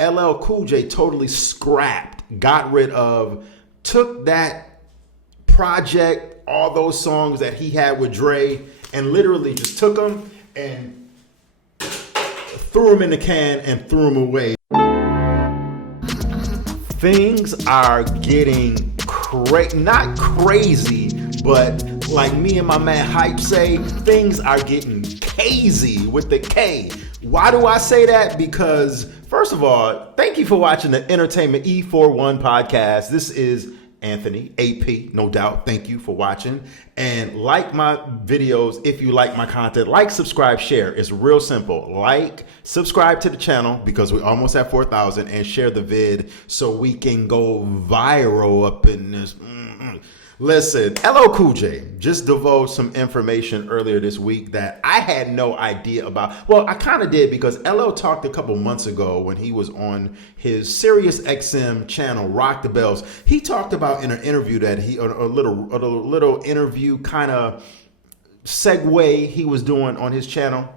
LL Cool J totally got rid of, took that project, all those songs that he had with Dre, and literally just took them and threw them in the can and threw them away. Things are getting not crazy, but like me and my man Hype say, things are getting crazy with the K. Why do I say that? Because first of all, thank you for watching the Entertainment E41 podcast. This is Anthony, AP, no doubt. Thank you for watching. And like my videos if you like my content. Like, subscribe, share. It's real simple. Like, subscribe to the channel because we're almost at 4,000, and share the vid so we can go viral up in this. Listen, LL Cool J just divulged some information earlier this week that I had no idea about. Well, I kind of did because LL talked a couple months ago when he was on his Sirius XM channel, Rock the Bells. He talked about in an interview that a little interview kind of segue he was doing on his channel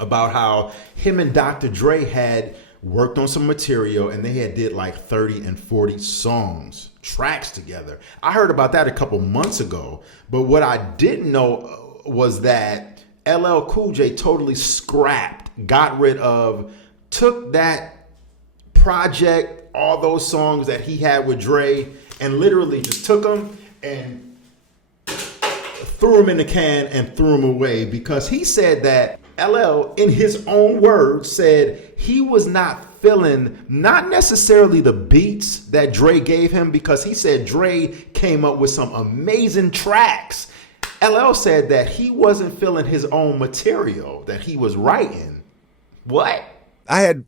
about how him and Dr. Dre had worked on some material and they had did like 30 and 40 tracks together. I heard about that a couple months ago, but what I didn't know was that LL Cool J totally got rid of, took that project, all those songs that he had with Dre, and literally just took them and threw them in the can and threw them away, because he said that LL, in his own words, said he was not feeling, not necessarily the beats that Dre gave him, because he said Dre came up with some amazing tracks. LL said that he wasn't feeling his own material that he was writing. What? I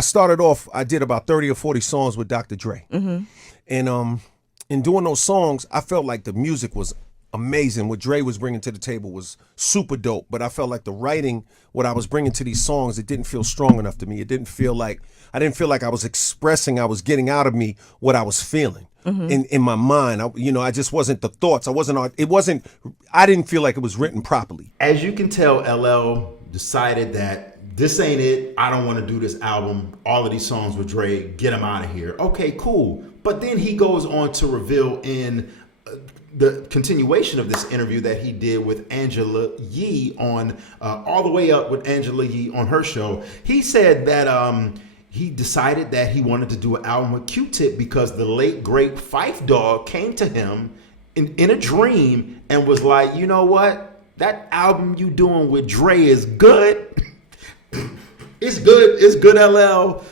started off, I did about 30 or 40 songs with Dr. Dre. Mm-hmm. And in doing those songs, I felt like the music was amazing. What Dre was bringing to the table was super dope, but I felt like the writing, what I was bringing to these songs, it didn't feel strong enough to me. I didn't feel like I was expressing, I was getting out of me what I was feeling in my mind. I just wasn't the thoughts. I didn't feel like it was written properly. As you can tell, LL decided that this ain't it. I don't want to do this album. All of these songs with Dre, get them out of here. Okay, cool. But then he goes on to reveal in the continuation of this interview that he did with Angela Yee on All the Way Up with Angela Yee on her show. He said that he decided that he wanted to do an album with QTip because the late great Phife Dawg came to him in a dream and was like, you know what? That album you doing with Dre is good. It's good, LL.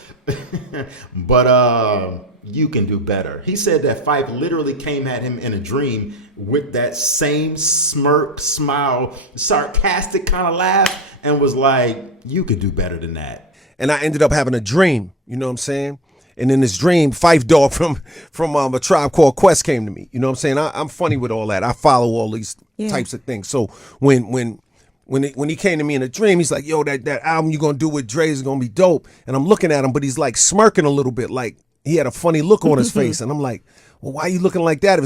But you can do better. He said that Phife literally came at him in a dream with that same smirk, smile, sarcastic kind of laugh, and was like, you could do better than that. And I ended up having a dream, you know what I'm saying? And in this dream, Phife Dawg from A Tribe Called Quest came to me. You know what I'm saying? I'm funny with all that. I follow all these types of things. So when he came to me in a dream, he's like, yo, that album you're going to do with Dre is going to be dope. And I'm looking at him, but he's like smirking a little bit, like he had a funny look on his face. And I'm like, well, why are you looking like that?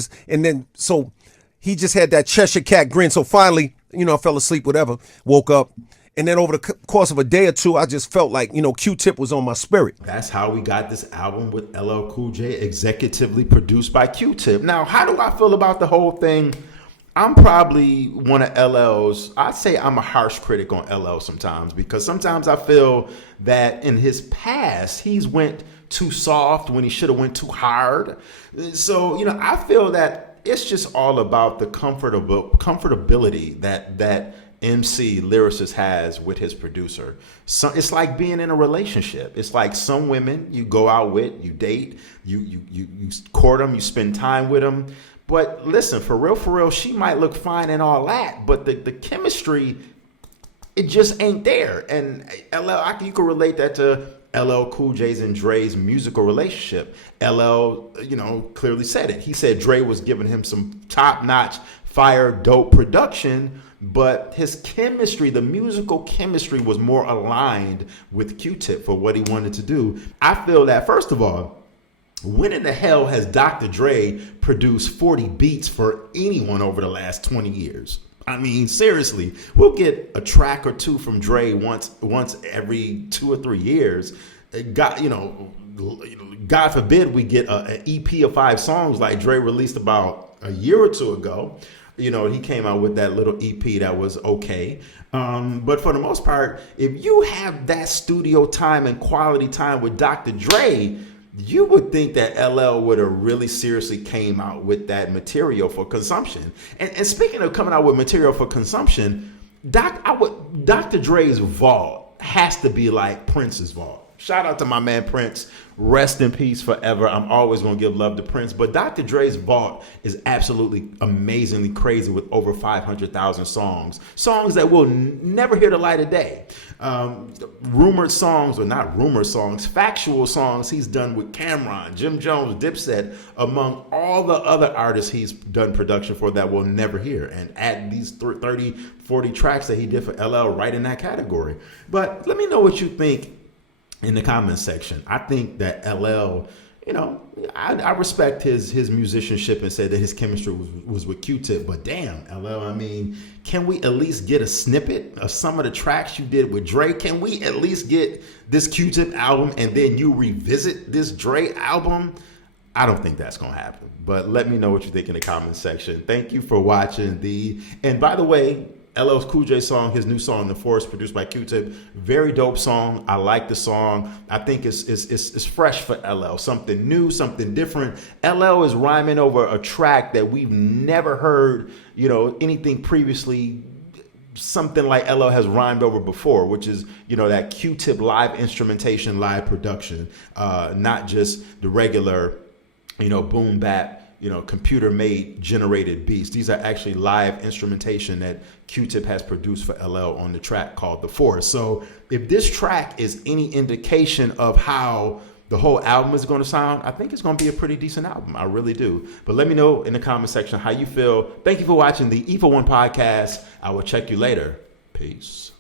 So he just had that Cheshire Cat grin. So finally, I fell asleep, whatever, woke up. And then over the course of a day or two, I just felt like, Q-Tip was on my spirit. That's how we got this album with LL Cool J, executively produced by Q-Tip. Now, how do I feel about the whole thing? I'm probably one of LL's, I'd say I'm a harsh critic on LL sometimes, because sometimes I feel that in his past, he's went too soft when he should have went too hard. So, I feel that it's just all about the comfortability that MC lyricist has with his producer. So it's like being in a relationship. It's like some women you go out with, you date, you court them, you spend time with them. But listen, for real, she might look fine and all that, but the chemistry, it just ain't there. And you can relate that to LL Cool J's and Dre's musical relationship. LL, clearly said it. He said Dre was giving him some top-notch, fire, dope production, but his chemistry, the musical chemistry, was more aligned with Q-Tip for what he wanted to do. I feel that, first of all, when in the hell has Dr. Dre produced 40 beats for anyone over the last 20 years? I mean, seriously, we'll get a track or two from Dre once every 2 or 3 years. God, God forbid we get an EP of 5 songs like Dre released about a year or two ago. He came out with that little EP that was okay. But for the most part, if you have that studio time and quality time with Dr. Dre, you would think that LL would have really seriously came out with that material for consumption. And speaking of coming out with material for consumption, Dr. Dre's vault has to be like Prince's vault. Shout out to my man Prince. Rest in peace forever. I'm always going to give love to Prince. But Dr. Dre's vault is absolutely amazingly crazy with over 500,000 songs. Songs that will never hear the light of day. Rumored songs, or not rumored songs, factual songs he's done with Cameron, Jim Jones, Dipset, among all the other artists he's done production for that we'll never hear. And add these 30, 40 tracks that he did for LL right in that category. But let me know what you think in the comments section. I think that LL, I respect his musicianship and said that his chemistry was with QTip, but damn, LL, can we at least get a snippet of some of the tracks you did with Dre? Can we at least get this QTip album and then you revisit this Dre album? I don't think that's going to happen, but let me know what you think in the comments section. Thank you for watching and by the way, LL's Cool J song, his new song, The Forest, produced by Q-Tip. Very dope song. I like the song. I think it's fresh for LL. Something new, something different. LL is rhyming over a track that we've never heard, anything previously, something like LL has rhymed over before, which is, that Q-Tip live instrumentation, live production, not just the regular, boom bap, computer made generated beats. These are actually live instrumentation that Q-Tip has produced for LL on the track called The Forest. So if this track is any indication of how the whole album is going to sound, I think it's going to be a pretty decent album. I really do. But let me know in the comment section how you feel. Thank you for watching the E for One podcast. I will check you later. Peace.